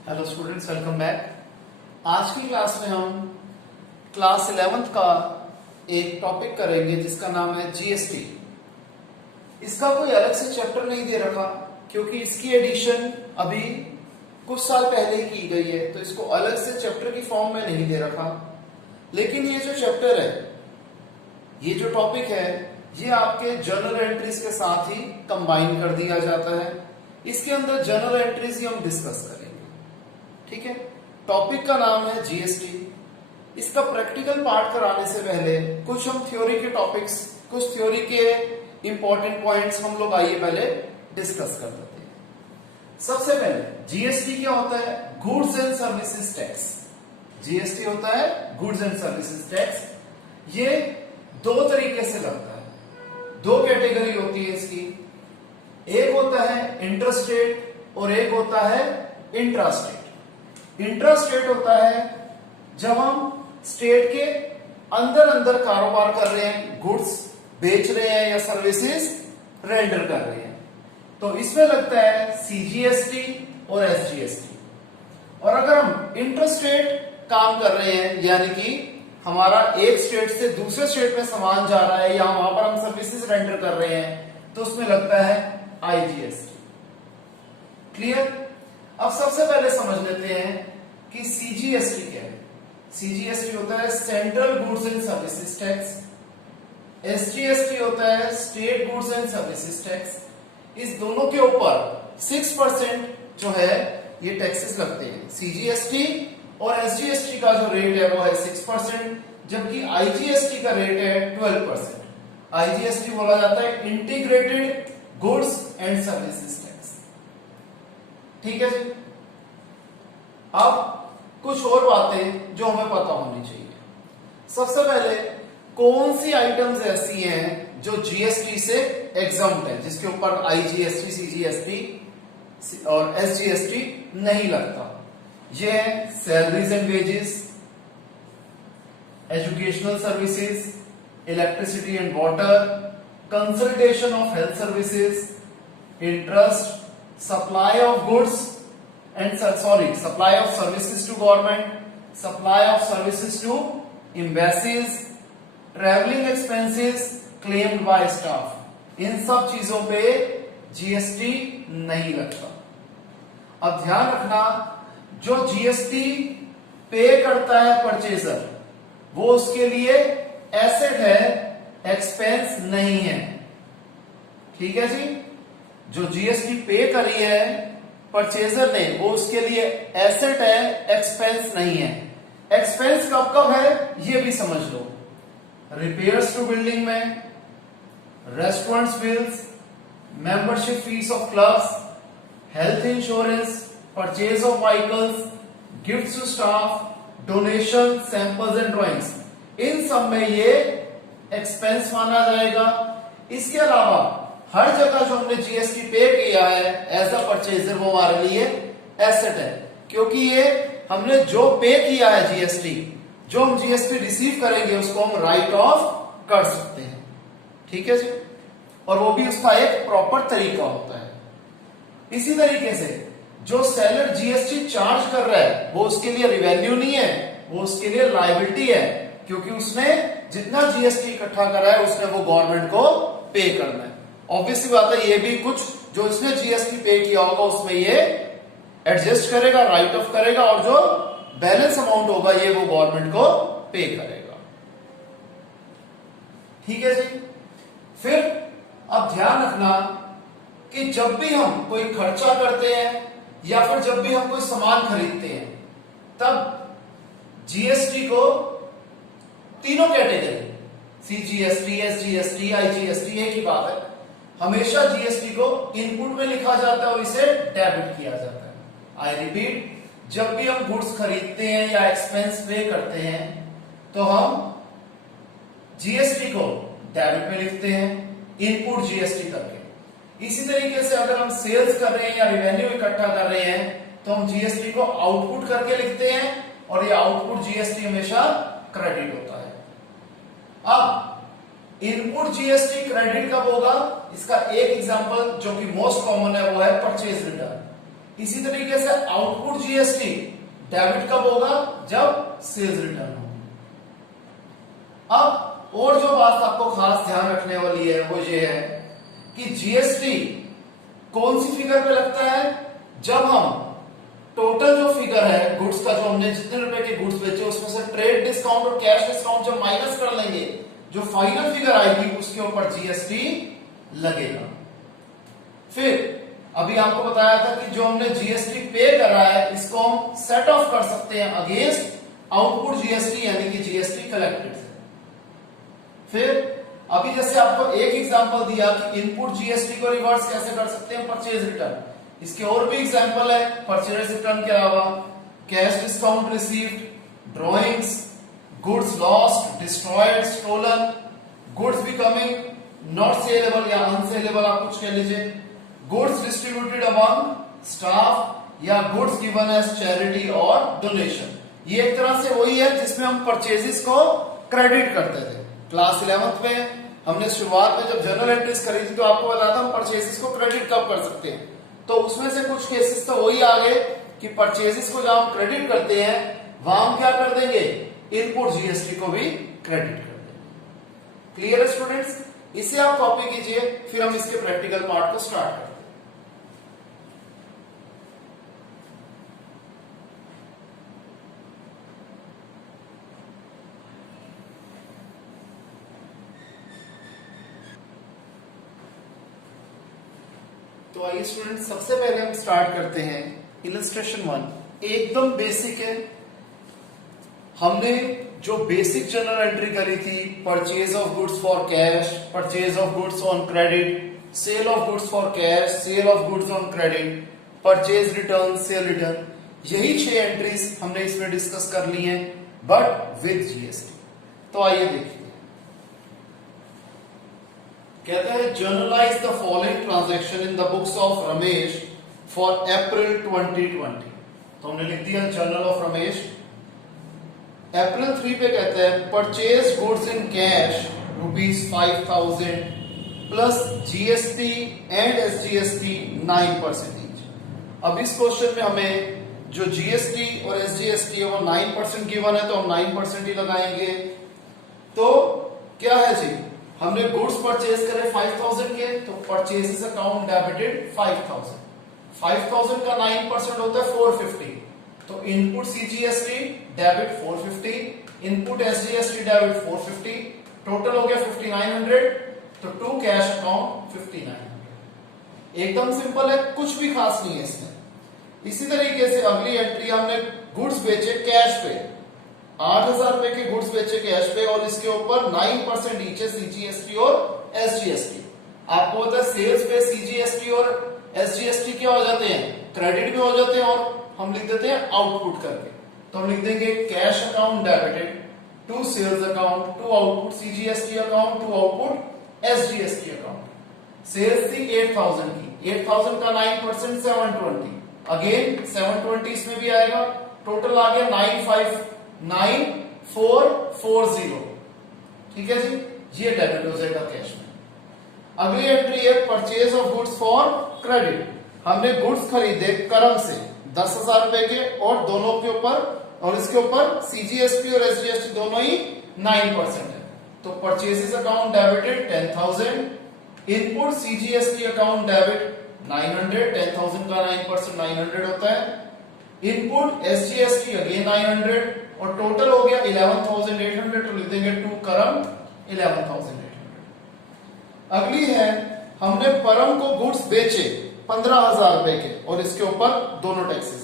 Hello students, welcome back. आज की class में हम क्लास 11th का एक टॉपिक करेंगे जिसका नाम है जीएसटी। इसका कोई अलग से चैप्टर नहीं दे रखा क्योंकि इसकी एडिशन अभी कुछ साल पहले ही की गई है, तो इसको अलग से चैप्टर की फॉर्म में नहीं दे रखा। लेकिन ये जो चैप्टर है, ये जो टॉपिक है, ये आपके जर्नल एंट्रीज के साथ ही कंबाइन कर दिया जाता है। इसके अंदर जर्नल एंट्रीज ही हम डिस्कस करेंगे। ठीक है, टॉपिक का नाम है जीएसटी। इसका प्रैक्टिकल पार्ट कराने से पहले कुछ हम थ्योरी के टॉपिक्स, कुछ थ्योरी के इंपॉर्टेंट पॉइंट्स हम लोग आइए पहले डिस्कस कर लेते हैं। सबसे पहले जीएसटी क्या होता है? Goods and services tax. GST होता है गुड्स एंड सर्विसेज टैक्स। ये दो तरीके से लगता है, दो कैटेगरी होती है इसकी। एक होता है इंटरस्टेट और एक होता है इंट्रास्टेट। इंट्रास्टेट होता है जब हम स्टेट के अंदर अंदर कारोबार कर रहे हैं, गुड्स बेच रहे हैं या सर्विसेज रेंडर कर रहे हैं, तो इसमें लगता है सीजीएसटी और एसजीएसटी। और अगर हम इंटरस्टेट काम कर रहे हैं, यानी कि हमारा एक स्टेट से दूसरे स्टेट में सामान जा रहा है या वहां पर हम सर्विसेज रेंडर कर रहे हैं, तो उसमें लगता है आईजीएसटी। क्लियर? अब सबसे पहले समझ लेते हैं कि सीजीएसटी क्या है। सीजीएसटी होता है central goods and services tax. SGST होता है state goods and services tax. इस दोनों के ऊपर 6% जो है ये टैक्सेस लगते हैं। सीजीएसटी और एसजीएसटी का जो रेट है वो है 6%, जबकि आईजीएसटी का रेट है 12%। आईजीएसटी बोला जाता है integrated goods and services tax. ठीक है जी। अब कुछ और बातें जो हमें पता होनी चाहिए। सबसे पहले कौन सी आइटम्स ऐसी हैं जो जीएसटी से एग्जम्प्ट है, जिसके ऊपर आईजीएसटी, सीजीएसटी और एसजीएसटी नहीं लगता? ये है salaries and wages, educational services, electricity and water, consultation of health services, interest, supply of goods and supply of services to government, supply of services to embassies, traveling expenses claimed by staff. इन सब चीजों पे GST नहीं लगता। अब ध्यान रखना, जो GST पे करता है परचेजर, वो उसके लिए एसेट है, एक्सपेंस नहीं है। ठीक है जी। जो जीएसटी पे करी है परचेजर ने, वो उसके लिए एसेट है, एक्सपेंस नहीं है। एक्सपेंस कब कब है ये भी समझ लो। रिपेयर्स टू बिल्डिंग में, restaurants bills, membership fees of clubs, health insurance, purchase of vehicles, gifts to staff, donation, samples and drawings, इन सब में ये एक्सपेंस माना जाएगा। इसके अलावा हर जगह जो हमने जीएसटी पे किया है एज अ परचेजर, वो हमारे लिए एसेट है, क्योंकि ये हमने जो पे किया है जीएसटी, जो हम जीएसटी रिसीव करेंगे उसको हम राइट ऑफ कर सकते हैं। ठीक है जी। और वो भी उसका एक प्रॉपर तरीका होता है। इसी तरीके से जो सेलर जीएसटी चार्ज कर रहा है वो उसके लिए रिवेन्यू नहीं है, वो उसके लिए लायबिलिटी है, क्योंकि उसने जितना जीएसटी इकट्ठा करा है उसने वो गवर्नमेंट को पे करना है। ऑब्वियसली बात है, ये भी कुछ जो इसने जीएसटी पे किया होगा उसमें ये एडजस्ट करेगा, राइट ऑफ करेगा, और जो बैलेंस अमाउंट होगा ये वो गवर्नमेंट को पे करेगा। ठीक है जी। फिर अब ध्यान रखना कि जब भी हम कोई खर्चा करते हैं या फिर जब भी हम कोई सामान खरीदते हैं, तब जीएसटी को तीनों कैटेगरी, सीजीएसटी, एसजीएसटी, आईजीएसटी, एक ही बात है, हमेशा जीएसटी को इनपुट में लिखा जाता है और इसे डेबिट किया जाता है। आई रिपीट, जब भी हम गुड्स खरीदते हैं या एक्सपेंस पे करते हैं तो हम जीएसटी को डेबिट में लिखते हैं, इनपुट जीएसटी करके। इसी तरीके से अगर हम सेल्स कर रहे हैं या रिवेन्यू इकट्ठा कर रहे हैं तो हम जीएसटी को आउटपुट करके लिखते हैं, और ये आउटपुट जीएसटी हमेशा क्रेडिट होता है। अब इनपुट जीएसटी क्रेडिट कब होगा? इसका एक एग्जांपल जो कि मोस्ट कॉमन है वो है परचेज रिटर्न। इसी तरीके से आउटपुट जीएसटी डेबिट कब होगा, जब सेल्स रिटर्न होगा। अब और जो बात आपको खास ध्यान रखने वाली है वो ये है कि जीएसटी कौन सी फिगर पे लगता है, जब हम टोटल जो फिगर है गुड्स का, जो हमने जितने रुपए के गुड्स बेचे उसमें से ट्रेड डिस्काउंट और कैश डिस्काउंट जब माइनस कर लेंगे, जो फाइनल फिगर आएगी उसके ऊपर जीएसटी लगेगा। फिर अभी आपको बताया था कि जो हमने जीएसटी पे करा है इसको हम सेट ऑफ कर सकते हैं अगेंस्ट आउटपुट जीएसटी यानी कि जीएसटी कलेक्टेड से। फिर अभी जैसे आपको एक एग्जांपल दिया कि इनपुट जीएसटी को रिवर्स कैसे कर सकते हैं, परचेज रिटर्न। इसके और भी एग्जांपल है परचेज रिटर्न के अलावा, cash discount received, drawings, goods lost, destroyed, stolen, goods becoming not saleable या अनसेलेबल आप कुछ कह लीजिए, गुड्स डिस्ट्रीब्यूटेड अमंग स्टाफ या गुड्स गिवन एज चैरिटी और डोनेशन। ये एक तरह से वही है जिसमें हम परचेजेस को क्रेडिट करते थे। क्लास 11th में हमने शुरुआत में जब जर्नल एंट्रीज करी थी तो आपको बताया था हम परचेजेस को क्रेडिट कब कर सकते हैं, तो उसमें से कुछ केसेस तो वही आ गए कि परचेजेस को जब हम क्रेडिट करते हैं वहां हम क्या कर देंगे, इनपुट जीएसटी को भी क्रेडिट कर देंगे। क्लियर है स्टूडेंट्स? इसे आप कॉपी कीजिए, फिर हम इसके प्रैक्टिकल पार्ट को स्टार्ट करते हैं। तो आइए स्टूडेंट, सबसे पहले हम स्टार्ट करते हैं इलस्ट्रेशन 1। एकदम बेसिक है। हमने जो बेसिक जर्नल एंट्री करी थी, purchase of goods for cash, purchase of goods on credit, sale of goods for cash, sale of goods on credit, purchase return, sale return, यही 6 एंट्रीज हमने इसमें डिस्कस कर ली हैं, बट विद जीएसटी। तो आइए देखिए, कहते हैं generalized the following transaction in the books of Ramesh for अप्रैल 2020। तो हमने लिख दिया जर्नल ऑफ रमेश। अप्रैल 3 पे कहते हैं purchase goods in cash ₹5000 plus GST and SGST 9% each. अब इस क्वेश्चन में हमें जो जीएसटी और एसजीएसटी है वो 9% गिवन है, तो हम 9% ही लगाएंगे। तो क्या है जी, हमने गुड्स परचेज करे 5000 के, तो परचेजेस अकाउंट डेबिटेड 5000। 5000 का 9% होता है 450, तो input CGST debit 450, input SGST debit 450, total हो गया 5900, तो टू कैश अकाउंट 5900। एकदम सिंपल है, कुछ भी खास नहीं है इसमें। इसी तरीके से अगली एंट्री, हमने गुड्स बेचे कैश पे, 8000 रुपए के गुड्स बेचे कैश पे और इसके ऊपर 9% ईच है सीजीएसटी और एसजीएसटी। आपको पता है सेल्स पे सीजीएसटी और एसजीएसटी क्या हो जाते हैं, क्रेडिट भी हो जाते हैं, और हम लिख देते हैं आउटपुट करके। तो हम लिख देंगे cash account debited to sales account to output CGST account to output SGST account. Sales थी 8000 की, 8000 का 9% 720, अगेन 720 इसमें भी आएगा, टोटल आ गया 9440। ठीक है जी, ये डेबिट हो जाएगा कैश में। अगली एंट्री है purchase of goods for credit. हमने गुड्स खरीदे करम से 10,000 रुपए के, और दोनों के ऊपर और इसके ऊपर सीजीएसटी और एसजीएसटी दोनों ही 9% है, तो purchases account debited 10,000, input CGST account debit 900, 10,000 का 9% 900 होता है, इनपुट एसजीएसटी अगेन 900, और टोटल हो गया 11,800, तो लिख देंगे टू करम 11,800। अगली है, हमने परम को गुड्स बेचे 15,000 रुपए के, और इसके ऊपर दोनों टैक्सेस है,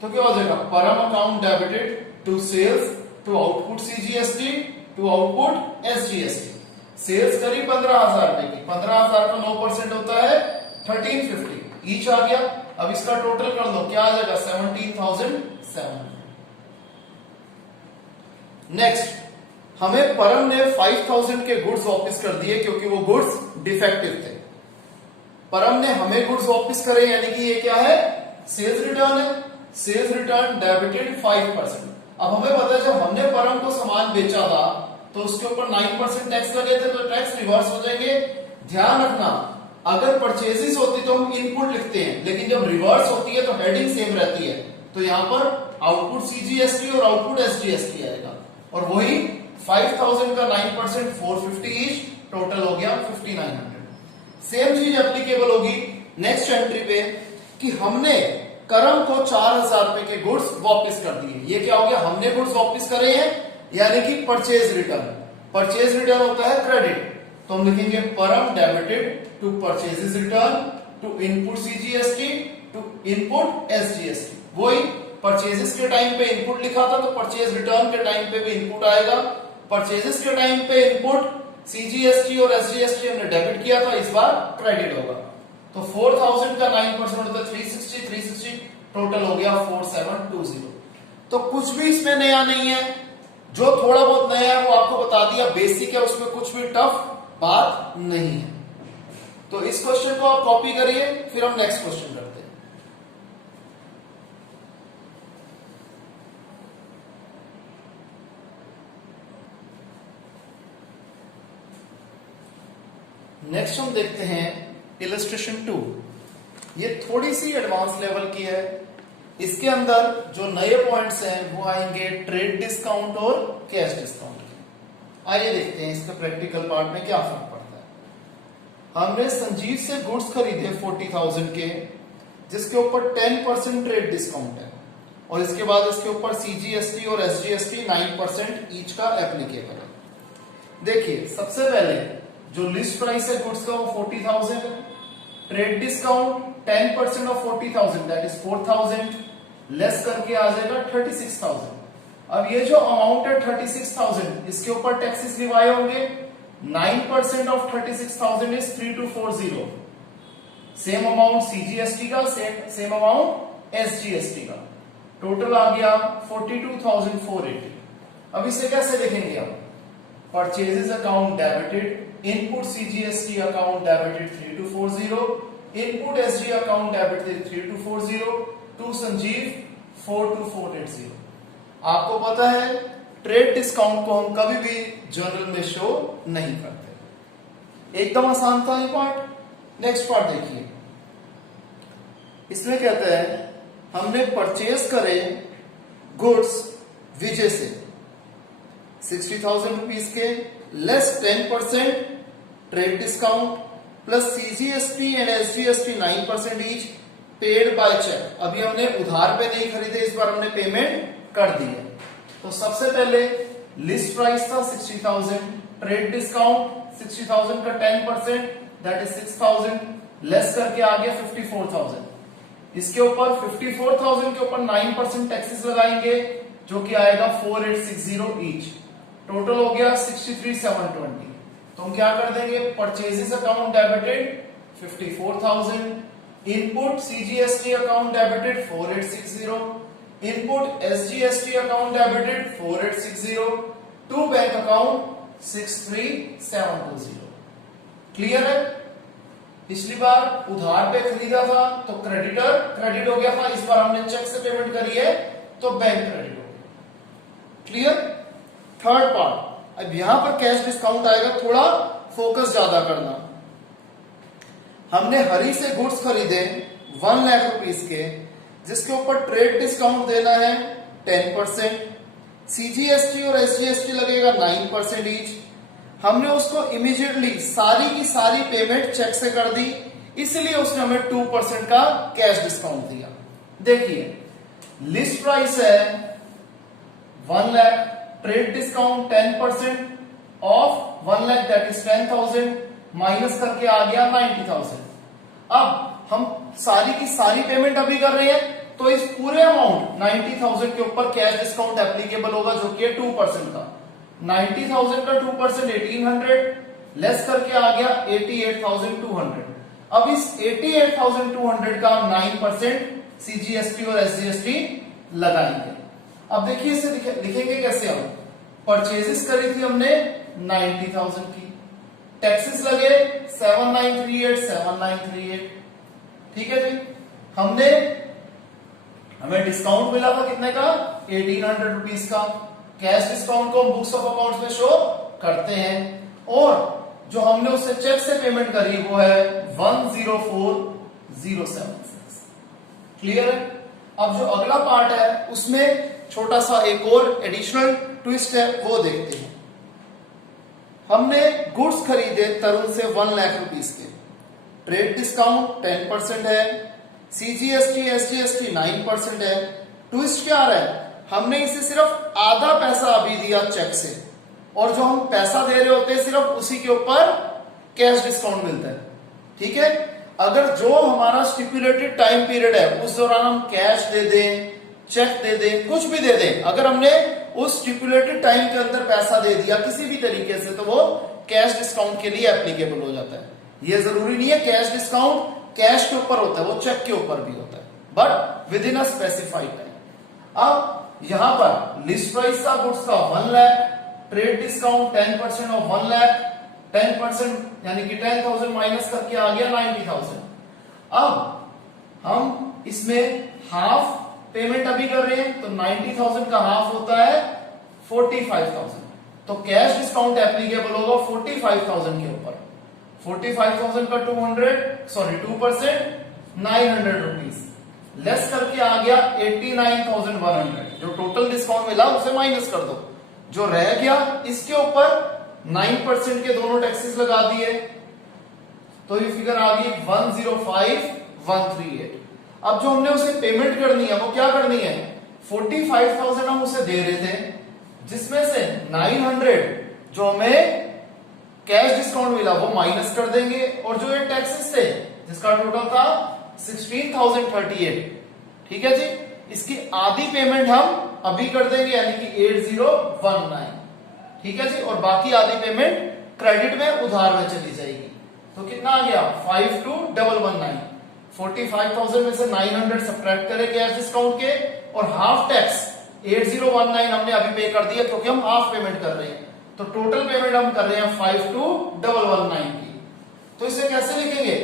तो क्या हो जाएगा Param account debited to sales to output CGST to output SGST. Sales करी 15,000 रुपए की, 15,000 का 9% होता है 1350 ईच आ गया। अब इसका टोटल कर दो, क्या आ जाएगा 17,700। नेक्स्ट, हमें परम ने 5,000 के गुड्स वापस कर दिए क्योंकि वो गुड्स डिफेक्टिव थे। परम ने हमें गुड्स वापस करे, यानी कि ये क्या है, सेल्स रिटर्न है। Sales return debited 5%। अब हमें पता है जब हमने परम को सामान बेचा था तो उसके ऊपर 9% टैक्स लगे थे, तो टैक्स रिवर्स हो जाएंगे। ध्यान रखना, अगर परचेजेस होती तो हम इनपुट लिखते हैं, लेकिन जब रिवर्स होती है तो हेडिंग सेम रहती है, तो यहां पर आउटपुट सीजीएसटी और आउटपुट एसजीएसटी आएगा, और वही 5000 का 9% 450 ईच, टोटल हो गया 5900। सेम चीज एप्लीकेबल होगी नेक्स्ट एंट्री पे कि हमने करम को 4000 रुपए के गुड्स वापस कर दिए। ये क्या हो गया, हमने गुड्स वापस करे हैं, यानी कि परचेज रिटर्न। परचेज रिटर्न होता है क्रेडिट, तो हम लिखेंगे Param debited to purchases return to input CGST to input SGST. वही परचेजेस के टाइम पे इनपुट लिखा था, तो परचेज रिटर्न के टाइम पे भी इनपुट आएगा। परचेजेस के टाइम पे इनपुट सीजीएसटी और एसजीएसटी हमने डेबिट किया था, इस बार क्रेडिट होगा। तो 4000 का 9% होता है 360, 360 टोटल हो गया 4720। तो कुछ भी इसमें नया नहीं है, जो थोड़ा बहुत नया है वो आपको बता दिया, बेसिक है, उसमें कुछ भी टफ बात नहीं है। तो इस क्वेश्चन को आप कॉपी करिए, फिर हम नेक्स्ट क्वेश्चन करते हैं। नेक्स्ट हम देखते हैं इलस्ट्रेशन 2। ये थोड़ी सी एडवांस लेवल की है। इसके अंदर जो नए पॉइंट्स हैं वो आएंगे ट्रेड डिस्काउंट और कैश डिस्काउंट के। आइए देखते हैं इसका प्रैक्टिकल पार्ट में क्या फर्क पड़ता है। हमने संजीव से गुड्स खरीदे 40,000 के, जिसके ऊपर 10% ट्रेड डिस्काउंट है, और इसके बाद इसके ऊपर सीजीएसटी और एसजीएसटी 9% ईच का एप्लीकेबल है। देखिए सबसे पहले जो लिस्ट प्राइस है गुड्स का वो 40,000 है, trade discount 10% of 40,000 that is 4,000, less करके आ जाएगा 36,000। अब ये जो अमाउंट है 36,000, इसके ऊपर टैक्सेस लिवाए होंगे। 9% of 36,000 is 3240। Same amount CGST का, सेम अमाउंट एसजीएसटी का, टोटल आ गया 42,480। अब इसे कैसे लिखेंगे हम? Purchases account debited, input CGST account debited 3240, input SG account debited 3240 to Sanjeev 42480। आपको पता है ट्रेड डिस्काउंट को हम कभी भी जर्नल में शो नहीं करते। एकदम आसान था ये पार्ट। नेक्स्ट पार्ट देखिए, इसमें कहते हैं हमने परचेज करे गुड्स विजय से 60,000 रुपीज के, less 10% trade discount plus CGST and SGST 9% each, paid by cheque. अभी हमने उधार पे नहीं खरीदे, इस बार हमने पेमेंट कर दी है। तो सबसे पहले लिस्ट प्राइस था 60,000, ट्रेड डिस्काउंट 60,000 का 10% दैट इज 6,000, लेस करके आ गया 54,000। इसके ऊपर 54,000 के ऊपर 9% टैक्सेस लगाएंगे, जो कि आएगा 4860 ईच, टोटल हो गया 63,720। तो हम क्या कर देंगे, purchases account debited 54,000, input CGST account debited 4860, input SGST account debited 4860 to bank account 63720। Clear है? पिछली बार उधार पे खरीदा था तो क्रेडिटर क्रेडिट हो गया था, इस बार हमने चेक से पेमेंट करी है तो बैंक क्रेडिट हो गया। क्लियर? थर्ड पार्ट, अब यहां पर कैश डिस्काउंट आएगा, थोड़ा फोकस ज्यादा करना। हमने हरी से गुड्स खरीदे 1 लाख रुपीस के, जिसके ऊपर ट्रेड डिस्काउंट देना है 10%, सीजीएसटी और एसजीएसटी लगेगा 9% ईच। हमने उसको इमीडिएटली सारी की सारी पेमेंट चेक से कर दी, इसलिए उसने हमें 2% का कैश डिस्काउंट दिया। देखिए लिस्ट प्राइस है 1 lakh, trade discount 10% of 1 lakh that is 10,000, minus करके आ गया 90,000। अब हम सारी की सारी पेमेंट अभी कर रहे हैं, तो इस पूरे अमाउंट 90,000 के ऊपर कैश डिस्काउंट एप्लीकेबल होगा, जो कि है 2% का। 90,000 का 2% 1800, लेस करके आ गया 88,200। अब इस 88,200 का 9% सीजीएसटी और एसजीएसटी लगाएंगे। अब देखिए इसे लिखेंगे कैसे हम। परचेजेस करी थी हमने 90,000 की, टैक्सेस लगे 7938 ठीक है जी। हमें डिस्काउंट मिला था कितने का, 1800 रुपीज का। कैश डिस्काउंट को हम बुक्स ऑफ अकाउंट्स में शो करते हैं, और जो हमने उससे चेक से पेमेंट करी वो है 104076। क्लियर है? अब जो अगला पार्ट है उसमें छोटा सा एक और एडिशनल ट्विस्ट है, वो देखते हैं। हमने गुड्स खरीदे तरुण से 1 लाख रुपीस के, ट्रेड डिस्काउंट 10% है, सीजीएसटी एसजीएसटी 9% है। ट्विस्ट क्या रहा है, हमने इसे सिर्फ आधा पैसा अभी दिया चेक से, और जो हम पैसा दे रहे होते हैं सिर्फ उसी के ऊपर कैश डिस्काउंट मिलता है। ठीक है, अगर जो हमारा स्टिपुलेटेड टाइम पीरियड है उस दौरान हम कैश दे दें, चेक दे दें, कुछ भी दे दें, अगर हमने उस स्टिपुलेटेड टाइम के अंदर पैसा दे दिया किसी भी तरीके से, तो वो कैश डिस्काउंट के लिए एप्लीकेबल हो जाता है। ये जरूरी नहीं है कैश डिस्काउंट कैश के ऊपर होता है, वो चेक के ऊपर भी होता है, but with in a specified time. अब यहां पर लिस्ट प्राइस था गुड्स का 1 lakh, trade discount 10% of 1 lakh, 10% यानी कि 10,000 माइनस करके आ गया 90,000। अब हम इसमें हाफ पेमेंट अभी कर रहे हैं, तो 90,000 का हाफ होता है 45,000, तो कैश डिस्काउंट एप्लीकेबल होगा 45,000 के ऊपर। 45,000 का 2% 900 रुपीज लेस करके आ गया 89,100। जो टोटल डिस्काउंट मिला उसे माइनस कर दो, जो रह गया इसके ऊपर 9% के दोनों टैक्सेस लगा दिए, तो ये फिगर आ गई 105,138। अब जो हमने उसे पेमेंट करनी है वो क्या करनी है, 45,000 हम उसे दे रहे थे, जिसमें से 900 जो हमें कैश डिस्काउंट मिला वो माइनस कर देंगे, और जो ये टैक्सेस थे जिसका टोटल था 16,038। ठीक है जी, इसकी आधी पेमेंट हम अभी कर देंगे यानी कि 8019। ठीक है जी, और बाकी आधी पेमेंट क्रेडिट में उधार में चली जाएगी। तो कितना आ गया 52,119। 45,000 में से 900 सब्ट्रैक्ट करें कैश डिस्काउंट के, और हाफ टैक्स 8019 हमने अभी पे कर दिया क्योंकि हम हाफ पेमेंट कर रहे हैं, तो टोटल पेमेंट हम कर रहे हैं 52,119 की। तो इसे कैसे लिखेंगे,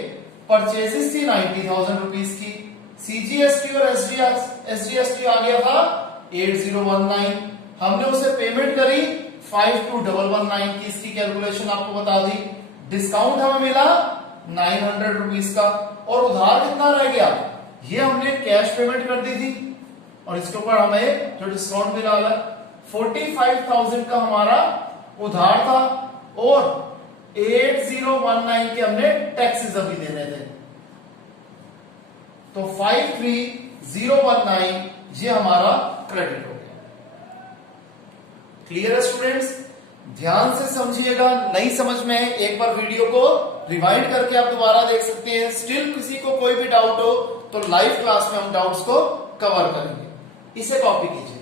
परचेजेस थी 90,000 रुपीज की, सीजीएसटी और एसजीएसटी आ गया था 8019, हमने उसे पेमेंट करी 52,119 की, इसकी कैलकुलेशन आपको बता दी। डिस्काउंट हमें मिला 900 रुपीज का, और उधार कितना रह गया, ये हमने कैश पेमेंट कर दी थी, और इसके ऊपर हमें जो डिस्काउंट मिला 45,000 का हमारा उधार था, और 8019 के हमने टैक्सेस अभी देने थे, तो 53,019 ये हमारा क्रेडिट हो गया। क्लियर है स्टूडेंट्स? ध्यान से समझिएगा, नहीं समझ में है एक बार वीडियो को रिवाइंड करके आप दोबारा देख सकते हैं। स्टिल किसी को कोई भी डाउट हो तो लाइव क्लास में हम डाउट्स को कवर करेंगे। इसे कॉपी कीजिए।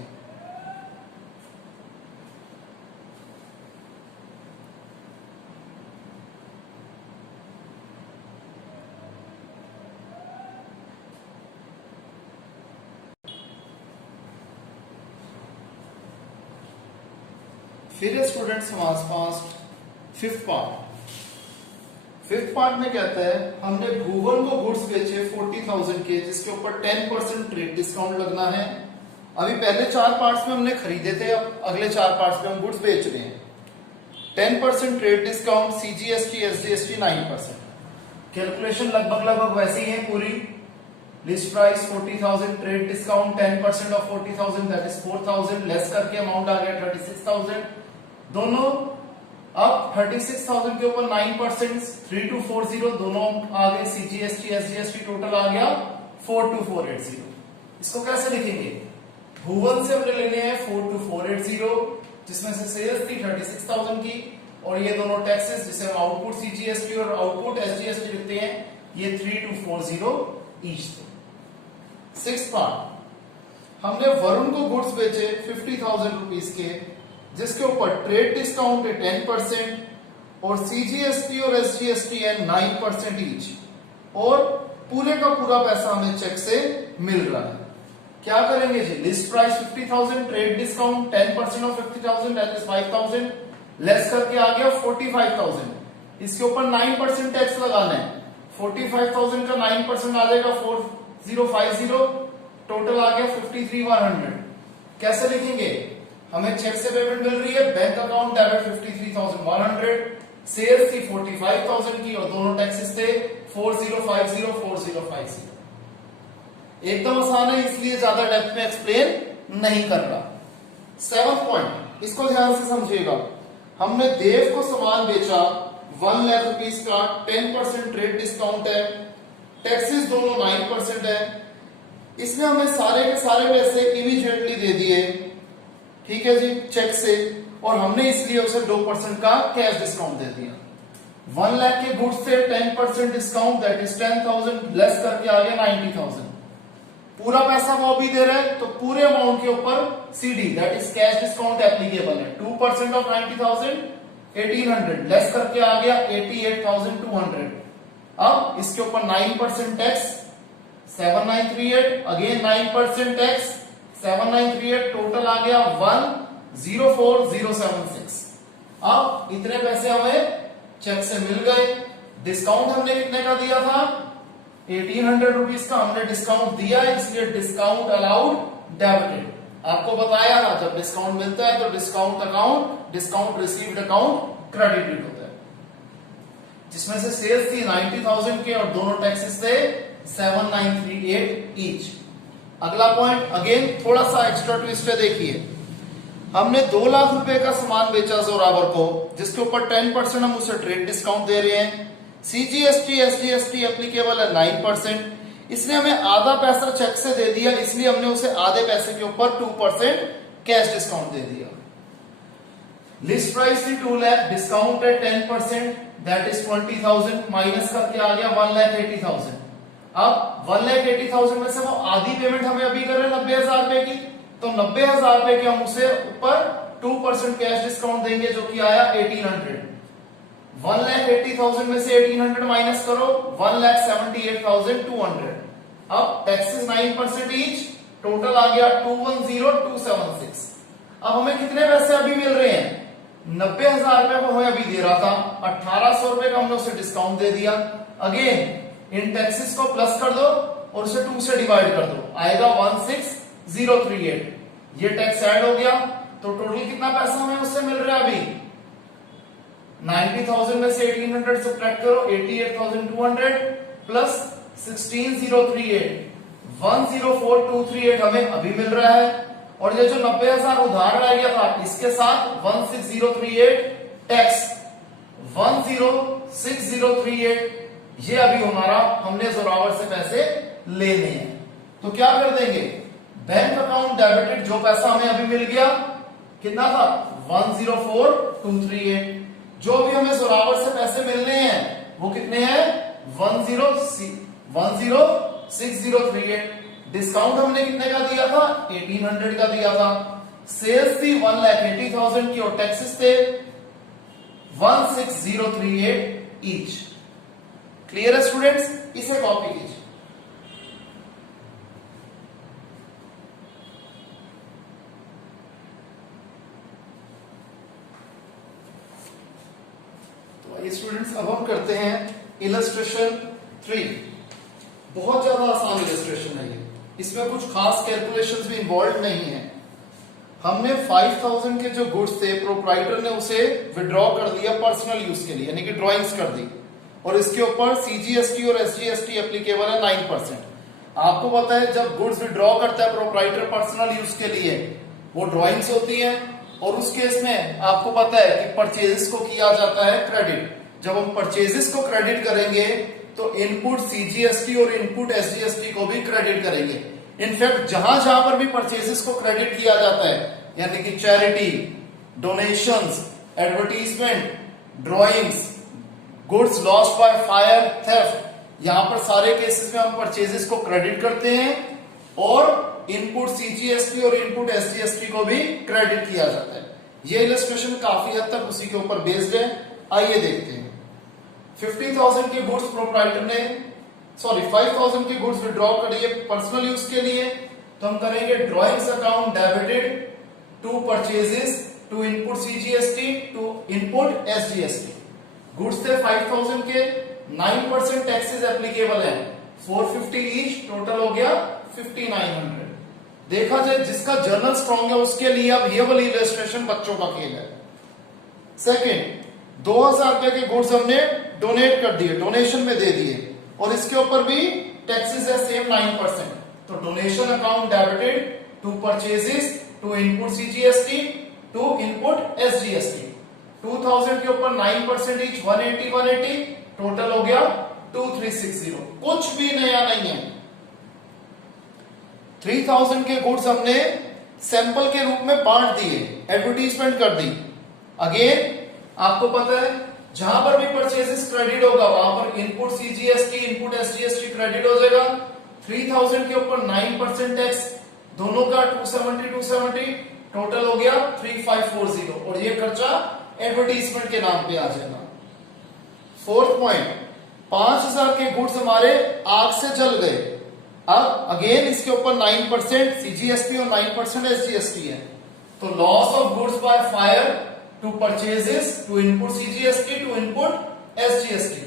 फिर स्टूडेंट्स हमारे पास फिफ्थ पार्ट में कहता है हमने भुवन को गुड्स बेचे 40,000 के, जिसके ऊपर 10% ट्रेड डिस्काउंट लगना है। अभी पहले 4 पार्ट्स में हमने खरीदे थे, अब अगले 4 पार्ट्स में हम गुड्स बेच रहे हैं। 10% trade discount, CGST SGST 9%। Calculation लगभग वैसी ही है पूरी। List price 40,000, trade discount 10% of 40,000 that is 4,000, less करके अमाउंट आ गया 36,000। दोनों अब 36,000 के ऊपर 9% 3240 दोनों आ गए, सीजीएसटी एसजीएसटी टोटल आ गया 42,480। इसको कैसे लिखेंगे, भुवन से हमने लेने हैं 42,480, जिसमें से सेल्स थी 36,000 की, और ये दोनों टैक्सेस जिसे हम आउटपुट सीजीएसटी और आउटपुट एसजीएसटी लिखते हैं, ये 3240 ईच थे। 6th पार्ट, हमने वरुण को गुड्स बेचे 50,000 रुपीज के, जिसके ऊपर ट्रेड डिस्काउंट है 10% और सीजीएसटी और एसजीएसटी है 9% ईच, और पूरे का पूरा पैसा हमें चेक से मिल रहा है। क्या करेंगे जी, list price 50,000, trade discount 10% off 50,000 that is 5,000, less करके आ गया 45,000, इसके ऊपर 9% टैक्स लगाना है। 45,000 का 9% आ जाएगा 4050, टोटल आ गया 53,100। कैसे लिखेंगे, हमें चेक से पेमेंट मिल रही है, बैंक अकाउंट डेबिट 53,100, सेल्स थी 45,000 की और दोनों टैक्सेस थे 4050 4050। एकदम आसान है, इसलिए ज्यादा डेप्थ में एक्सप्लेन नहीं कर रहा। 7th पॉइंट, इसको ध्यान से समझिएगा। हमने देव को सामान बेचा 1 लाख रुपीस का, 10% ट्रेड डिस्काउंट है, टैक्सेस दोनों 9% है। इसने हमें सारे के सारे पैसे इमीडिएटली दे दिए, ठीक है जी, चेक से, और हमने इसलिए उसे 2% का कैश डिस्काउंट दे दिया। 1 लाख के गुड्स से 10% डिस्काउंट, दैट इज 10,000, लेस करके आ गया 90,000। पूरा पैसा वो अभी दे रहा है तो पूरे अमाउंट के ऊपर CD, that is cash discount applicable है। 2% ऑफ 90,000 1800, लेस करके आ गया 88,200। अब इसके ऊपर 9% टैक्स 7938, अगेन 9% टैक्स 7938, टोटल आ गया 104076। अब इतने पैसे हमें चेक से मिल गए। डिस्काउंट हमने कितने का दिया था? 1800 रुपीज का हमने डिस्काउंट दिया, इसलिए डिस्काउंट अलाउड डेबिटेड। आपको बताया था जब डिस्काउंट मिलता है तो discount account, discount received account credited होता है। जिसमें से सेल्स थी 90,000 के और दोनों टैक्सेस थे 7938 ईच। अगला पॉइंट अगेन थोड़ा सा एक्स्ट्रा ट्विस्ट है, देखिए। हमने 2 लाख रुपए का सामान बेचा जोरावर को, जिसके ऊपर 10% हम उसे ट्रेड डिस्काउंट दे रहे हैं। सीजीएसटी एसजीएसटी एप्लीकेबल है 9%। इसने हमें आधा पैसा चेक से दे दिया, इसलिए हमने उसे आधे पैसे के ऊपर 2% कैश डिस्काउंट दे दिया। लिस्ट प्राइस थी 2 लाख, डिस्काउंट है 10%, दैट इज 20,000, माइनस करके आ गया 1,80,000। अब 1,80,000 में से वो आधी पेमेंट हमें अभी कर रहे हैं 90,000 रुपए की, तो 90,000 रुपए के हम उसे ऊपर 2% कैश डिस्काउंट देंगे, जो कि आया 1800। 1,80,000 में से 1800 माइनस करो, 1,78,200। अब टैक्सेस 9% ईच, टोटल आ गया 210,276। अब हमें कितने पैसे अभी मिल रहे हैं? 90,000 रुपए को हमें अभी दे रहा था, 1,800 रुपए का हमने उसे डिस्काउंट दे दिया। अगेन इन टैक्सेस को प्लस कर दो और उसे 2 से डिवाइड कर दो, आएगा 16,038। ये टैक्स ऐड हो गया, तो टोटल कितना पैसा हमें उससे मिल रहा है अभी? 90,000 में से 1800 सब्ट्रैक्ट करो, 88,200 प्लस 16,038, 104,238 हमें अभी मिल रहा है। और ये जो 90,000 उधार रह गया था, इसके साथ 16,038 टैक्स 106,038, ये अभी हमारा हमने जोरावर से पैसे लेने हैं। तो क्या कर देंगे? बैंक अकाउंट डेबिटेड, जो पैसा हमें अभी मिल गया कितना था? 104,238। जो भी हमें जोरावर से पैसे मिलने हैं वो कितने हैं? 106,038। डिस्काउंट हमने कितने का दिया था? 1800 का दिया था। सेल्स थी 1,80,000 की और टैक्सेस थे 16,038 ईच। क्लियर है स्टूडेंट्स? इसे कॉपी कीजिए। स्टूडेंट्स अब हम करते हैं इलस्ट्रेशन 3। बहुत ज्यादा आसान इलस्ट्रेशन है ये, इसमें कुछ खास कैलकुलेशंस भी इन्वॉल्व नहीं है। हमने 5,000 के जो गुड्स थे, प्रोप्राइटर ने उसे विड्रॉ कर दिया पर्सनल यूज के लिए, यानी कि ड्राइंग्स कर दी, और इसके ऊपर सीजीएसटी और एसजीएसटी एप्लीकेबल है 9%। आपको पता है जब गुड्स विड्रॉ करता है प्रोप्राइटर पर्सनल यूज के लिए, वो ड्राइंग्स होती है, और उस केस में आपको पता है कि परचेजेस को किया जाता है क्रेडिट। जब हम परचेजेस को क्रेडिट करेंगे तो इनपुट सीजीएसटी और इनपुट एसजीएसटी को भी क्रेडिट करेंगे। इनफैक्ट जहां जहां पर भी परचेजेस को क्रेडिट किया जाता है, यानी कि charity, donations, advertisement, drawings, goods lost by fire, theft, यहां पर सारे केसेस में हम परचेजेस को क्रेडिट करते हैं और इनपुट सीजीएसटी और इनपुट एसजीएसटी को भी क्रेडिट किया जाता है। ये इलस्ट्रेशन काफी हद तक उसी के ऊपर बेस्ड है। आइए देखते हैं। 50,000 के गुड्स प्रोप्राइटर ने 5,000 के गुड्स विड्रॉ करिए पर्सनल यूज के लिए, तो हम करेंगे drawings account debited to purchases to input CGST to input SGST. Goods थे 5,000 के, 9% टैक्सेस एप्लीकेबल है, 450 ईच, टोटल हो गया 5,900। देखा जाए जिसका जर्नल स्ट्रॉन्ग है उसके लिए अब ये वाली इलस्ट्रेशन बच्चों का खेल है। सेकंड, 2000 रुपए के गुड्स हमने डोनेट कर दिए, डोनेशन में दे दिए, और इसके ऊपर भी टैक्सेस है सेम 9%। तो donation account debited to purchases to input CGST to input SGST. 2000 के ऊपर 9% ईच 180 टोटल हो गया 2360। कुछ भी नया नहीं है। 3000 के गुड्स हमने सैंपल के रूप में बांट दिए, एडवर्टीजमेंट कर दी। अगेन आपको पता है जहां पर भी परचेजेस क्रेडिट होगा वहां पर input CGST input SGST credit हो जाएगा। 3000 के ऊपर 9% टैक्स, दोनों का 270 टोटल हो गया 3540, और ये खर्चा एडवर्टीजमेंट के नाम पे आ जाएगा। फोर्थ पॉइंट, 5000 के गुड्स हमारे आग से जल गए। अब अगेन इसके ऊपर 9% सीजीएसटी और 9% एसजीएसटी है। तो loss of goods by fire to purchases to input CGST to input SGST.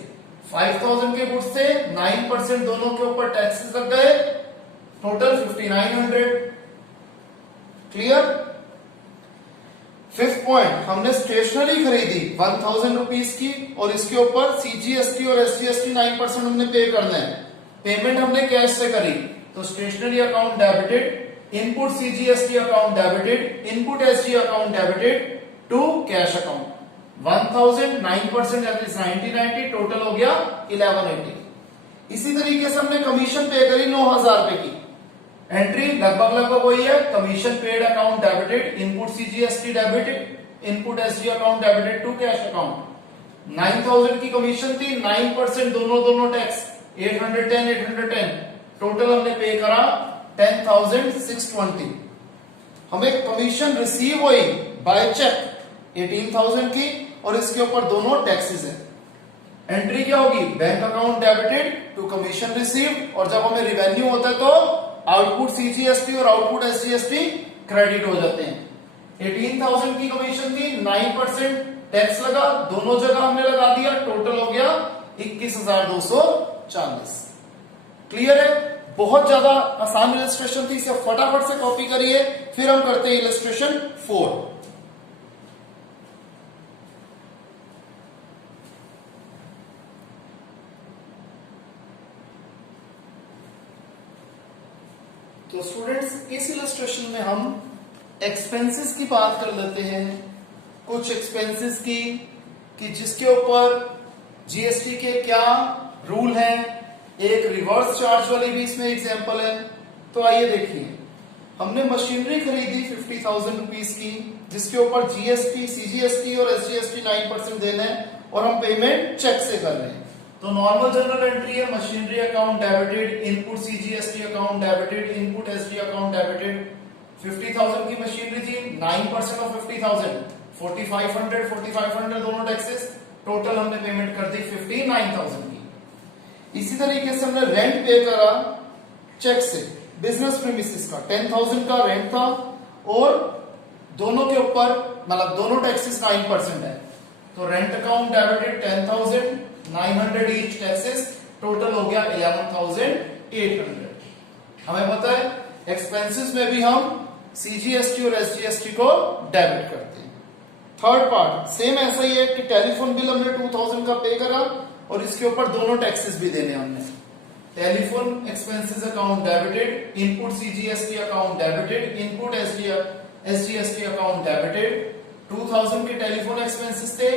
5000 के गुड्स थे, 9% दोनों के ऊपर टैक्सेस लग गए, टोटल 5900। क्लियर? फिफ्थ पॉइंट, हमने स्टेशनरी खरीदी 1000 रुपीज की, और इसके ऊपर सीजीएसटी और एसजीएसटी 9% हमने पे करना है। पेमेंट हमने कैश से करी, तो stationery account debited, input CGST account debited, input SG account debited to cash account. 1000 9% that is 90 total हो गया 1180। इसी तरीके से हमने कमीशन पे करी 9000 रुपए की, एंट्री लगभग वही है। Commission paid account debited, input CGST debited, input SG account debited to cash account. 9000 की कमीशन थी, 9% दोनों टैक्स 810 टोटल हमने पे करा 10,620। हमें कमीशन रिसीव हुई बाय चेक 18,000 की, और इसके ऊपर दोनों टैक्सेस है। एंट्री क्या होगी? Bank account debited to commission receive, और जब हमें रिवेन्यू होता है तो आउटपुट सीजीएसटी और आउटपुट एसजीएसटी क्रेडिट हो जाते हैं। 18,000 की कमीशन थी, 9% टैक्स लगा, दोनों जगह हमने लगा दिया, टोटल हो गया 21,240। क्लियर है? बहुत ज्यादा आसान इलस्ट्रेशन थी, इसे फटाफट से कॉपी करिए। फिर हम करते हैं इलस्ट्रेशन 4। तो स्टूडेंट्स, इस इलस्ट्रेशन में हम एक्सपेंसेस की बात कर लेते हैं। कुछ एक्सपेंसेस की कि जिसके ऊपर जीएसटी के क्या रूल हैं। एक रिवर्स चार्ज वाली भी इसमें एग्जांपल है। तो आइए देखिए, हमने मशीनरी खरीदी 50,000 रुपीज की, जिसके ऊपर जीएसटी सीजीएसटी और एसजीएसटी 9% देना है, और हम पेमेंट चेक से कर रहे हैं। तो नॉर्मल जनरल एंट्री है, machinery account debited, input CGST account debited, input SG account debited. 50,000 की मशीनरी थी, 9% ऑफ 50,000 4500 दोनों टैक्सेस, टोटल हमने पेमेंट कर दी 59,000 की। इसी तरीके से हमने रेंट पे करा चेक से, बिजनेस प्रीमिसेस का 10,000 का रेंट था, और दोनों के ऊपर मतलब दोनों टैक्सेस 9% है। तो rent account debited 10,000 900 each taxes, total हो गया 11,800। हमें पता है एक्सपेंसेस में भी हम सीजीएसटी और एसजीएसटी को डेबिट करते हैं। थर्ड पार्ट सेम ऐसा ही है कि टेलीफोन बिल हमने 2000 का पे करा, और इसके ऊपर दोनों टैक्सेस भी देने हमने। Telephone expenses account debited, input CGST account debited, input SGST account debited. 2000 के टेलीफोन एक्सपेंसेस थे,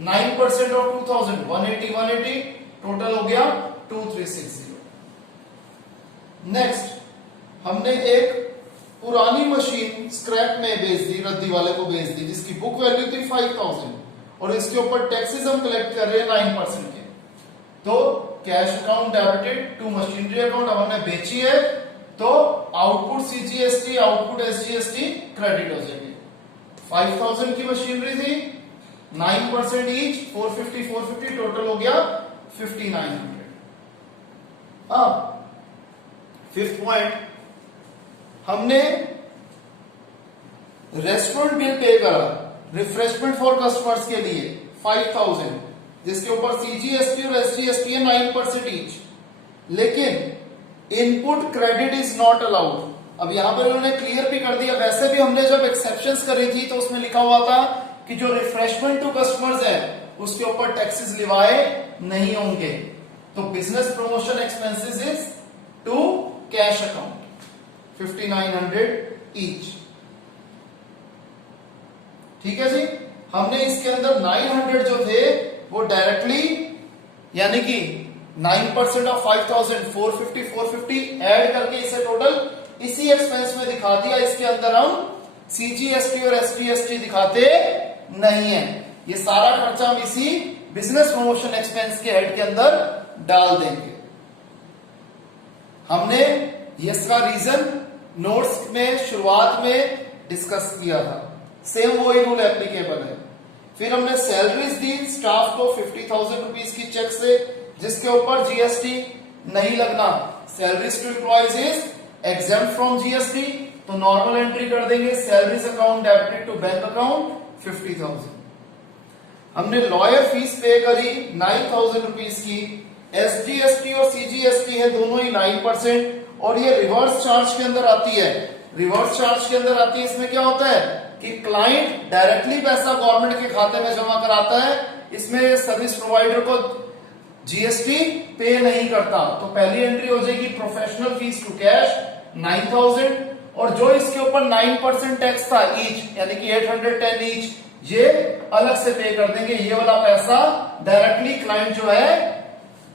9% ऑफ 2000 180 टोटल हो गया 2360। नेक्स्ट, हमने एक पुरानी मशीन स्क्रैप में बेच दी, रद्दी वाले को बेच दी, जिसकी बुक वैल्यू थी 5000, और इसके ऊपर टैक्सेस हम कलेक्ट कर रहे हैं 9% के। तो cash account debited to machinery account, अब हमने बेची है तो output CGST output SGST credit हो जाएगी। 5000 की मशीनरी थी, 9% ईच 450 टोटल हो गया 5900। अब फिफ्थ पॉइंट, हमने रेस्टोरेंट बिल पे करा रिफ्रेशमेंट फॉर कस्टमर्स के लिए 5000, जिसके ऊपर सीजीएसटी और एसजीएसटी है 9% ईच, लेकिन input credit is not allowed. अब यहां पर उन्होंने क्लियर भी कर दिया। वैसे भी हमने जब एक्सेप्शंस करी थी तो उसमें लिखा हुआ था कि जो रिफ्रेशमेंट टू कस्टमर्स है उसके ऊपर टैक्सेस लिवाए नहीं होंगे। तो business promotion expenses is to cash account 5900 each. ठीक है जी। हमने इसके अंदर 900 जो थे वो डायरेक्टली यानी कि 9% ऑफ 5000 450 ऐड करके इसे टोटल इसी एक्सपेंस में दिखा दिया। इसके अंदर हम सीजीएसटी और एसटीएसटी दिखाते नहीं है। ये सारा खर्चा हम इसी बिजनेस प्रमोशन एक्सपेंस के हेड के अंदर डाल देंगे। हमने इसका रीजन नोट्स में शुरुआत में डिस्कस किया था। सेम वही रूल एप्लीकेबल है। फिर हमने सैलरीज दी स्टाफ को 50,000 रुपीज की चेक से, जिसके ऊपर जीएसटी नहीं लगना। Salaries to employees is exempt from GST, तो नॉर्मल एंट्री कर देंगे salaries account debited to bank account 50,000। हमने लॉयर फीस पे करी 9,000 रुपीज की। एसजीएसटी और सीजीएसटी है दोनों ही 9% और ये रिवर्स चार्ज के अंदर आती है। रिवर्स चार्ज के अंदर आती है, इसमें क्या होता है कि क्लाइंट डायरेक्टली पैसा गवर्नमेंट के खाते में जमा कराता है। इसमें सर्विस प्रोवाइडर को जीएसटी पे नहीं करता। तो पहली एंट्री हो जाएगी प्रोफेशनल फीस टू कैश 9,000 और जो इसके ऊपर 9% टैक्स था ईच यानी कि 810 ईच, ये अलग से पे कर देंगे। ये वाला पैसा डायरेक्टली क्लाइंट जो है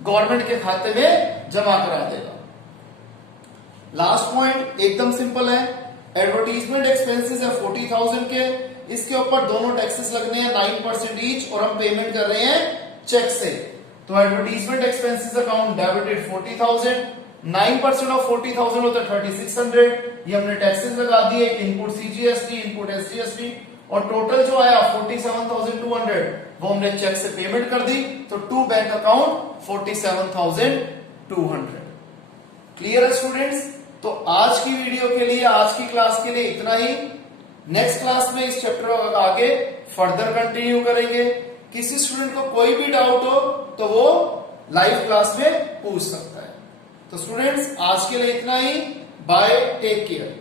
गवर्नमेंट के खाते में जमा करा देगा। लास्ट पॉइंट एकदम सिंपल है। एडवर्टीजमेंट एक्सपेंसेस है 40,000 के, इसके ऊपर दोनों टैक्सेस लगने हैं 9% ईच और हम पेमेंट कर रहे हैं चेक से। तो advertisement expenses account debited 40,000, 9% of 40,000 होता है 3600। ये हमने टैक्सेस लगा दिए, इनपुट सीजीएसटी, इनपुट एसजीएसटी और टोटल जो आया 47,200 वो हमने चेक से पेमेंट कर दी। तो टू बैंक अकाउंट 47,200। क्लियर है स्टूडेंट्स? तो आज की वीडियो के लिए, आज की क्लास के लिए इतना ही। नेक्स्ट क्लास में इस चैप्टर आगे फर्दर कंटिन्यू करेंगे। किसी स्टूडेंट को कोई भी डाउट हो तो वो लाइव क्लास में पूछ सकता है। तो स्टूडेंट्स आज के लिए इतना ही। Bye, take care.